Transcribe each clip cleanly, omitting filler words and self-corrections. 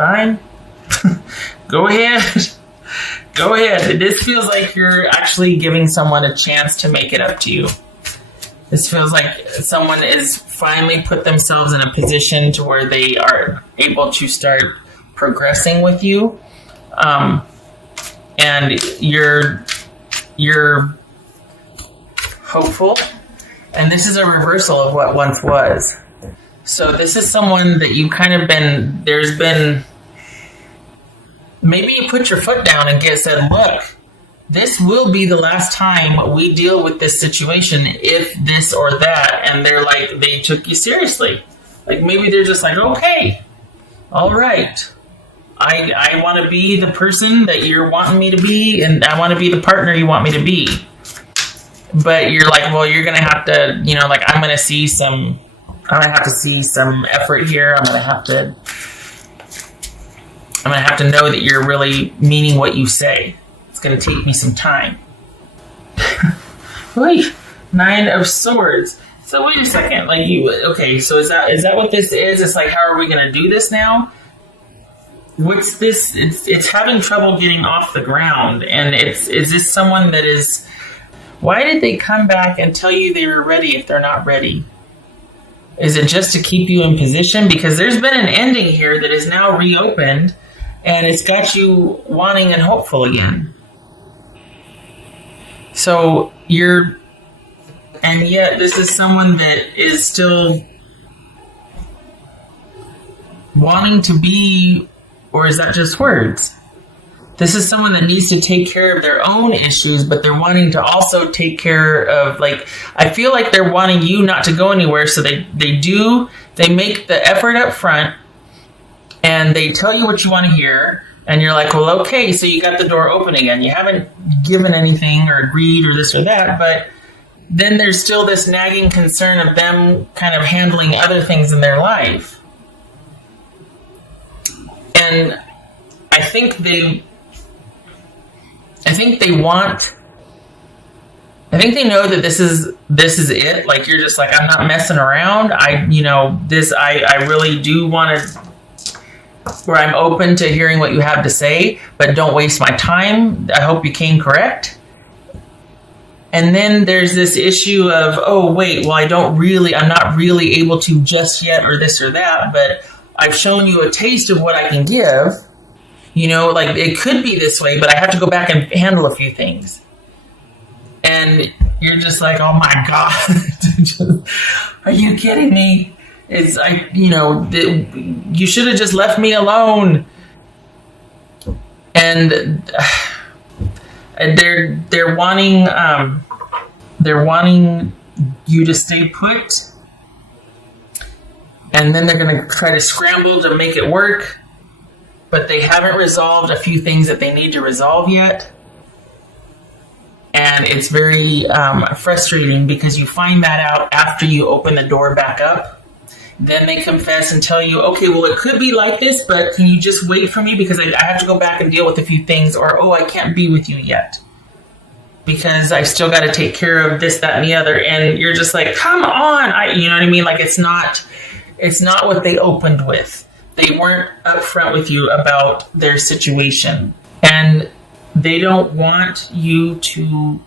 Fine. Go ahead. Go ahead. This feels like you're actually giving someone a chance to make it up to you. This feels like someone is finally put themselves in a position to where they are able to start progressing with you. And you're hopeful. And this is a reversal of what once was. So this is someone that you kind of been, there's been, maybe you put your foot down and said, look, this will be the last time we deal with this situation if this or that. And they're like, they took you seriously. Like maybe they're just like, okay, all right. I want to be the person that you're wanting me to be, and I want to be the partner you want me to be. But you're like, well, you're going to have to, you know, like I'm going to see some effort here. I'm going to have to know that you're really meaning what you say. It's going to take me some time. Wait, 9 of Swords. So wait a second, like so is that what this is? It's like, how are we going to do this now? What's this? It's having trouble getting off the ground. And is this someone that is, why did they come back and tell you they were ready if they're not ready? Is it just to keep you in position? Because there's been an ending here that is now reopened, and it's got you wanting and hopeful again. So and yet this is someone that is still wanting to be, or is that just words? This is someone that needs to take care of their own issues, but they're wanting to also take care of, like, I feel like they're wanting you not to go anywhere. So they make the effort up front and they tell you what you want to hear. And you're like, well, okay, so you got the door open again. You haven't given anything or agreed or this or that, but then there's still this nagging concern of them kind of handling other things in their life. And I think they know that this is it. Like, you're just like, I'm not messing around. I really do want to, where I'm open to hearing what you have to say, but don't waste my time. I hope you came correct. And then there's this issue of, oh, wait, well, I'm not really able to just yet, or this or that, but I've shown you a taste of what I can give. You know, like, it could be this way, but I have to go back and handle a few things. And you're just like, oh my God, are you kidding me? It's like, you should have just left me alone. And they're wanting you to stay put. And then they're going to try to scramble to make it work. But they haven't resolved a few things that they need to resolve yet. And it's very frustrating because you find that out after you open the door back up. Then they confess and tell you, okay, well, it could be like this, but can you just wait for me because I have to go back and deal with a few things, or, oh, I can't be with you yet because I've still got to take care of this, that, and the other. And you're just like, come on. You know what I mean? Like, it's not what they opened with. They weren't upfront with you about their situation, and they don't want you to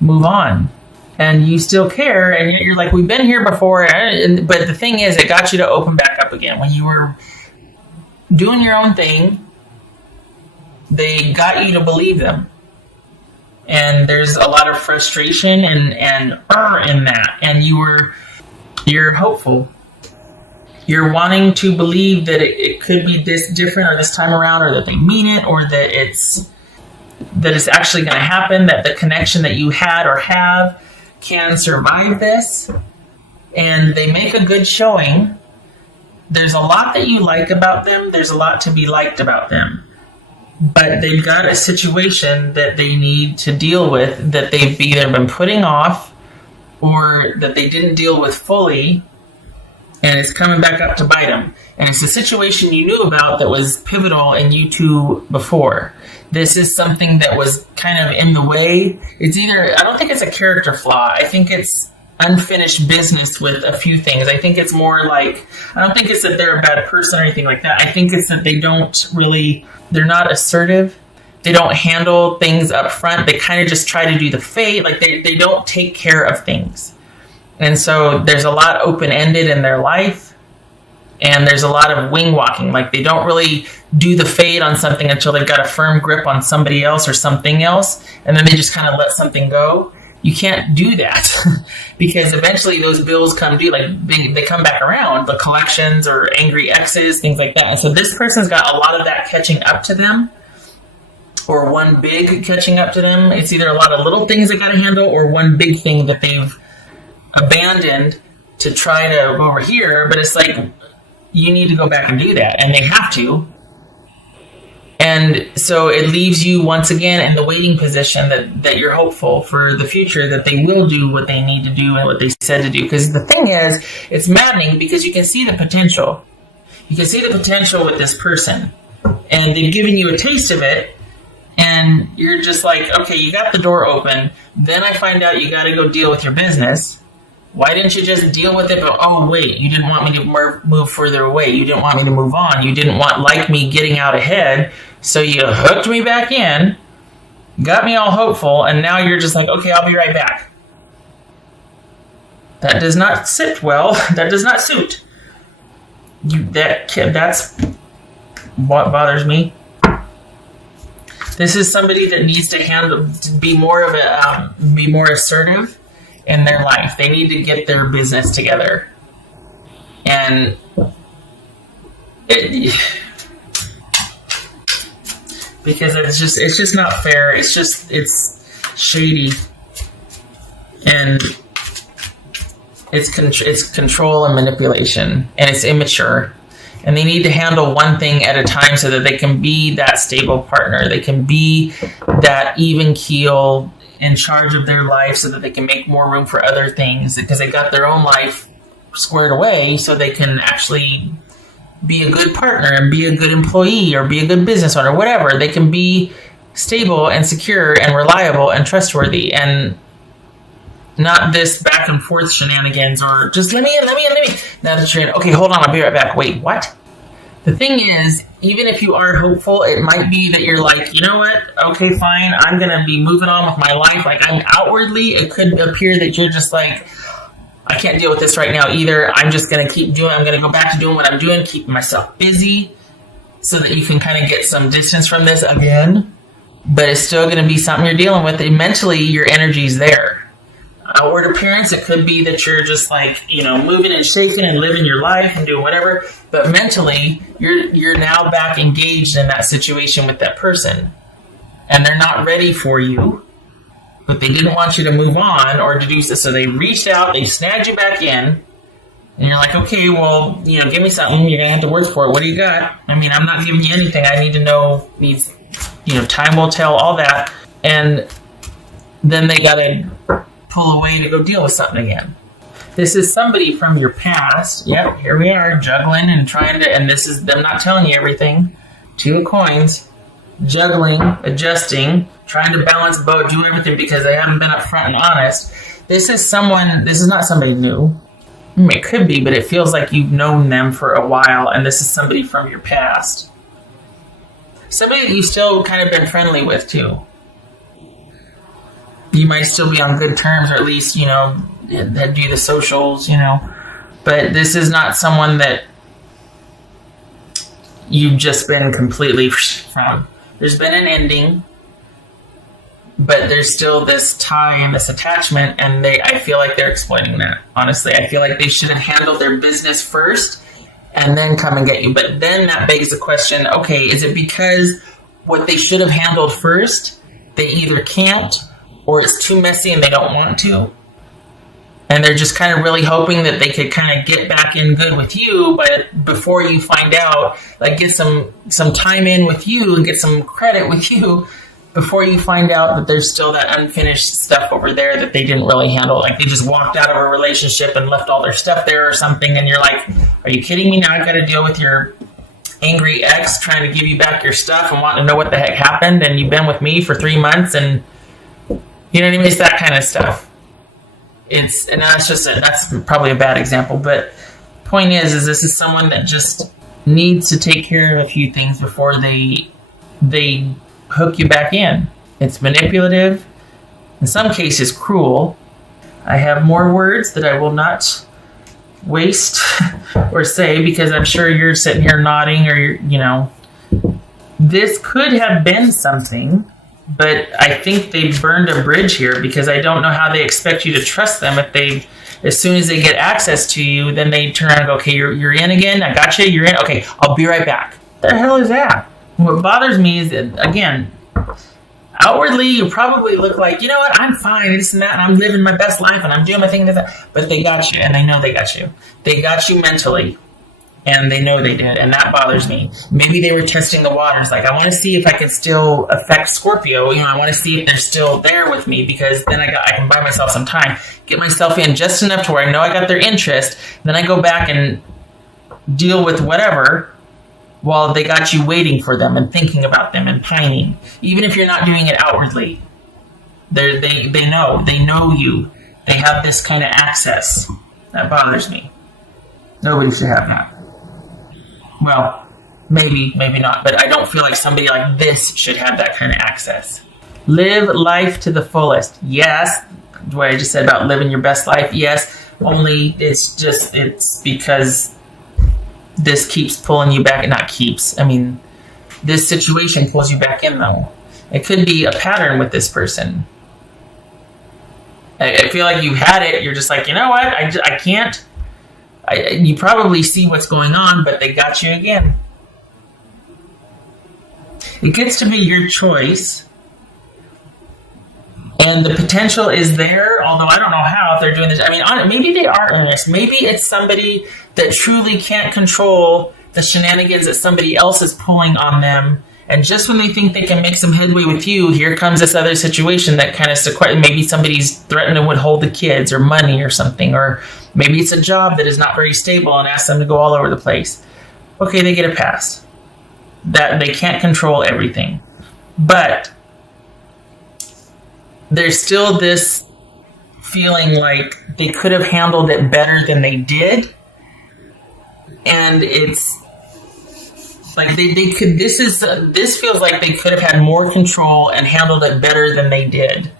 move on. And you still care, and you're like, we've been here before. But the thing is, it got you to open back up again. When you were doing your own thing, they got you to believe them. And there's a lot of frustration and in that. And you're hopeful. You're wanting to believe that it could be this different or this time around, or that they mean it, or that it's actually going to happen, that the connection that you had or have can survive this. And they make a good showing. There's a lot that you like about them. There's a lot to be liked about them. But they've got a situation that they need to deal with that they've either been putting off or that they didn't deal with fully. And it's coming back up to bite them. And it's a situation you knew about that was pivotal in you two before. This is something that was kind of in the way. It's either, I don't think it's a character flaw. I think it's unfinished business with a few things. I think it's more like, I don't think it's that they're a bad person or anything like that. I think it's that they're not assertive. They don't handle things up front. They kind of just try to do the fate. Like they don't take care of things. And so there's a lot open-ended in their life. And there's a lot of wing walking. Like they don't really do the fade on something until they've got a firm grip on somebody else or something else. And then they just kind of let something go. You can't do that because eventually those bills come due. Like they come back around, the collections or angry exes, things like that. And so this person's got a lot of that catching up to them, or one big catching up to them. It's either a lot of little things they got to handle or one big thing that they've abandoned to try to go over here. But it's like, you need to go back and do that. And they have to. And so it leaves you once again in the waiting position that you're hopeful for the future, that they will do what they need to do and what they said to do. Because the thing is, it's maddening because you can see the potential. You can see the potential with this person. And they've given you a taste of it. And you're just like, okay, you got the door open. Then I find out you got to go deal with your business. Why didn't you just deal with it? But, oh, wait, you didn't want me to move further away. You didn't want me to move on. You didn't like me getting out ahead. So you hooked me back in, got me all hopeful, and now you're just like, okay, I'll be right back. That does not sit well. That does not suit. That's what bothers me. This is somebody that needs to be more assertive in their life. They need to get their business together. And because it's just not fair. It's shady. And it's control and manipulation, and it's immature. And they need to handle one thing at a time so that they can be that stable partner. They can be that even keel in charge of their life so that they can make more room for other things because they got their own life squared away so they can actually be a good partner and be a good employee or be a good business owner, whatever. They can be stable and secure and reliable and trustworthy, and not this back and forth shenanigans or just let me in. Now that you're in, okay, hold on, I'll be right back. Wait, what? The thing is, even if you are hopeful, it might be that you're like, you know what? Okay, fine. I'm going to be moving on with my life. Like outwardly, it could appear that you're just like, I can't deal with this right now either. I'm just going to I'm going to go back to doing what I'm doing, keeping myself busy so that you can kind of get some distance from this again. But it's still going to be something you're dealing with. And mentally, your energy's there. Outward appearance, it could be that you're just like, moving and shaking and living your life and doing whatever. But mentally, you're now back engaged in that situation with that person. And they're not ready for you. But they didn't want you to move on or to do so. So they reached out, they snagged you back in. And you're like, okay, well, give me something. You're going to have to work for it. What do you got? I mean, I'm not giving you anything. I need to know. Time will tell, all that. And then they got to pull away to go deal with something again. This is somebody from your past. Yep, here we are, juggling and trying to, and this is them not telling you everything. 2 of coins, juggling, adjusting, trying to balance both, do everything because they haven't been upfront and honest. This is not somebody new. It could be, but it feels like you've known them for a while, and this is somebody from your past. Somebody that you've still kind of been friendly with, too. You might still be on good terms, or at least, that do the socials, But this is not someone that you've just been completely from. There's been an ending, but there's still this tie and this attachment, and I feel like they're exploiting that, honestly. I feel like they should have handled their business first and then come and get you. But then that begs the question, okay, is it because what they should have handled first, they either can't, or it's too messy and they don't want to? And they're just kind of really hoping that they could kind of get back in good with you, but before you find out, like get some time in with you and get some credit with you before you find out that there's still that unfinished stuff over there that they didn't really handle. Like they just walked out of a relationship and left all their stuff there or something, and you're like, are you kidding me? Now I've got to deal with your angry ex trying to give you back your stuff and wanting to know what the heck happened, and you've been with me for 3 months, and you know what I mean? It's that kind of stuff. and that's probably a bad example, but point is this is someone that just needs to take care of a few things before they hook you back in. It's manipulative, in some cases cruel. I have more words that I will not waste or say, because I'm sure you're sitting here nodding, or this could have been something, but I think they burned a bridge here, because I don't know how they expect you to trust them if as soon as they get access to you, then they turn around and go, okay, you're in again. I got you. You're in. Okay, I'll be right back. The hell is that? What bothers me is that, again, outwardly you probably look like, you know what, I'm fine, this and that, and I'm living my best life, and I'm doing my thing, but they got you, and they know they got you. They got you mentally, and they know they did, and that bothers me. Maybe they were testing the waters, like, I want to see if I can still affect Scorpio. I want to see if they're still there with me, because then I can buy myself some time, get myself in just enough to where I know I got their interest, then I go back and deal with whatever, while they got you waiting for them and thinking about them and pining. Even if you're not doing it outwardly, they know you. They have this kind of access. That bothers me. Nobody should have that. Well, maybe not, but I don't feel like somebody like this should have that kind of access. Live life to the fullest. Yes, what I just said about living your best life. Yes, only it's because this keeps pulling you back. Not keeps. I mean, this situation pulls you back in, though. It could be a pattern with this person. I feel like you had it. You're just like, you know what? I can't. You probably see what's going on, but they got you again. It gets to be your choice. And the potential is there, although I don't know how if they're doing this. I mean, maybe they are earnest. Maybe it's somebody that truly can't control the shenanigans that somebody else is pulling on them. And just when they think they can make some headway with you, here comes this other situation that kind of maybe somebody's threatened to withhold the kids or money or something. Or maybe it's a job that is not very stable and asks them to go all over the place. Okay, they get a pass. That they can't control everything. But there's still this feeling like they could have handled it better than they did. And it's like they could, this feels like they could have had more control and handled it better than they did.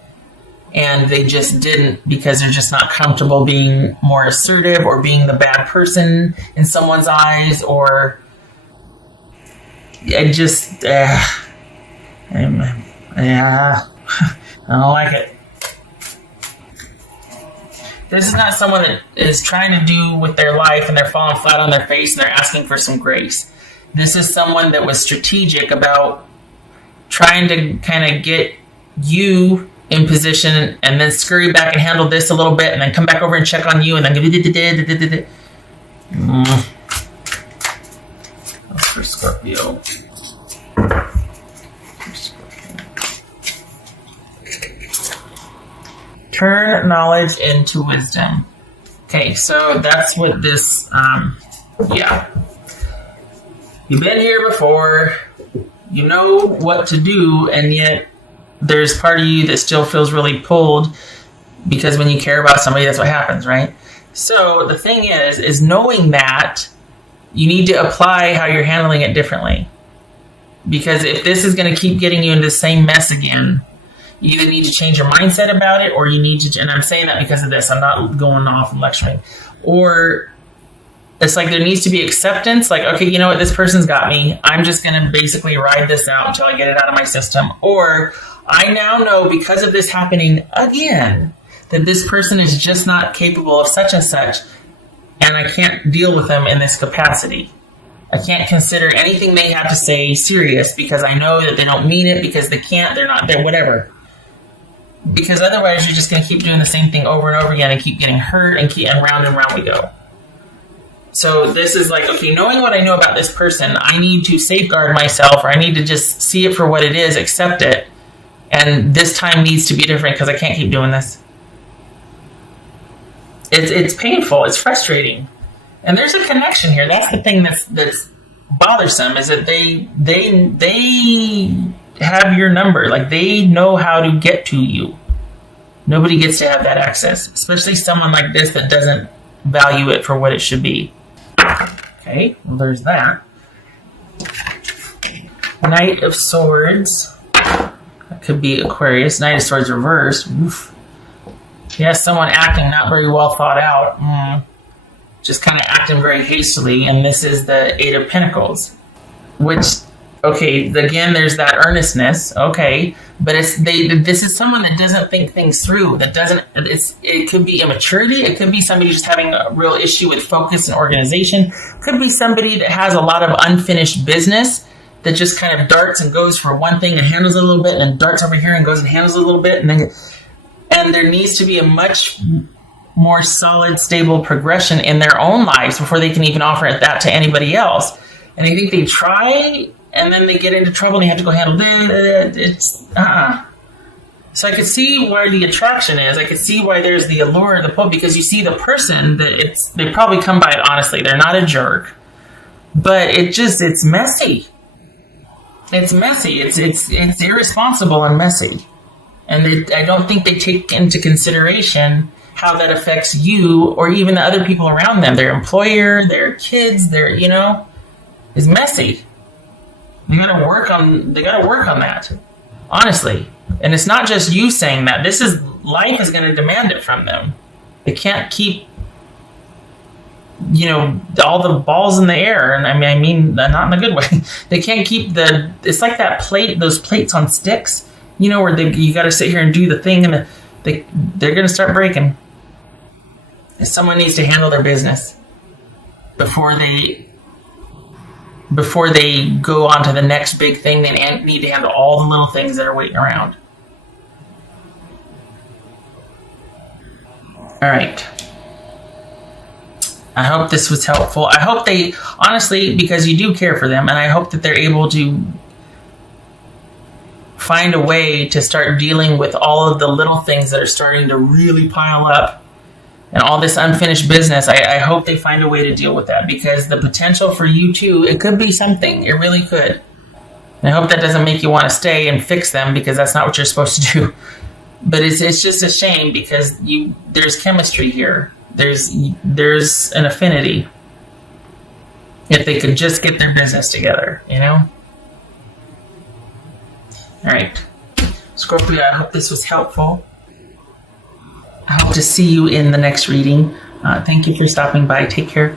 And they just didn't, because they're just not comfortable being more assertive or being the bad person in someone's eyes, or I just, I don't like it. This is not someone that is trying to do with their life and they're falling flat on their face and they're asking for some grace. This is someone that was strategic about trying to kind of get you in position and then scurry back and handle this a little bit and then come back over and check on you and then That's for Scorpio. Turn knowledge into wisdom. Okay, so that's what this, You've been here before. You know what to do, and yet there's part of you that still feels really pulled, because when you care about somebody, that's what happens, right? So the thing is knowing that, you need to apply how you're handling it differently. Because if this is going to keep getting you into the same mess again, you either need to change your mindset about it, or you need to, and I'm saying that because of this, I'm not going off and lecturing, or it's like there needs to be acceptance, like, okay, you know what, this person's got me, I'm just going to basically ride this out until I get it out of my system, or I now know because of this happening again, that this person is just not capable of such and such, and I can't deal with them in this capacity. I can't consider anything they have to say serious, because I know that they don't mean it, because they can't, they're not there, whatever. Because otherwise you're just going to keep doing the same thing over and over again and keep getting hurt and round we go. So this is like, okay, knowing what I know about this person, I need to safeguard myself, or I need to just see it for what it is, accept it, and this time needs to be different because I can't keep doing this. It's painful, it's frustrating. And there's a connection here. That's the thing that's bothersome, is that they have your number. Like, they know how to get to you. Nobody gets to have that access, especially someone like this that doesn't value it for what it should be. Okay, well, there's that. Knight of Swords. That could be Aquarius. Knight of Swords reversed. Oof. Yeah, someone acting not very well thought out. Just kind of acting very hastily. And this is the Eight of Pentacles. Which, okay, again, there's that earnestness. Okay, but this is someone that doesn't think things through. It could be immaturity. It could be somebody just having a real issue with focus and organization. It could be somebody that has a lot of unfinished business that just kind of darts and goes for one thing and handles it a little bit, and then darts over here and goes and handles it a little bit, and there needs to be a much more solid, stable progression in their own lives before they can even offer that to anybody else. And I think they try, and then they get into trouble and they have to go handle this. So I could see where the attraction is. I could see why there's the allure of the pull, because you see the person that they probably come by it honestly. They're not a jerk, but it's messy. It's messy. It's irresponsible and messy. And I don't think they take into consideration how that affects you or even the other people around them. Their employer, their kids, it's messy. They gotta work on that. Honestly. And it's not just you saying that. Life is gonna demand it from them. They can't keep all the balls in the air, and I mean not in a good way. They can't keep it's like that those plates on sticks, where you got to sit here and do the thing, and they're going to start breaking. Someone needs to handle their business before they go on to the next big thing. They need to handle all the little things that are waiting around. All right. I hope this was helpful. I hope they, honestly, because you do care for them, and I hope that they're able to find a way to start dealing with all of the little things that are starting to really pile up and all this unfinished business. I hope they find a way to deal with that, because the potential for you too, it could be something. It really could. And I hope that doesn't make you want to stay and fix them, because that's not what you're supposed to do. But it's just a shame, because there's chemistry here. There's an affinity. If they could just get their business together, All right. Scorpio, I hope this was helpful. I hope to see you in the next reading. Thank you for stopping by. Take care.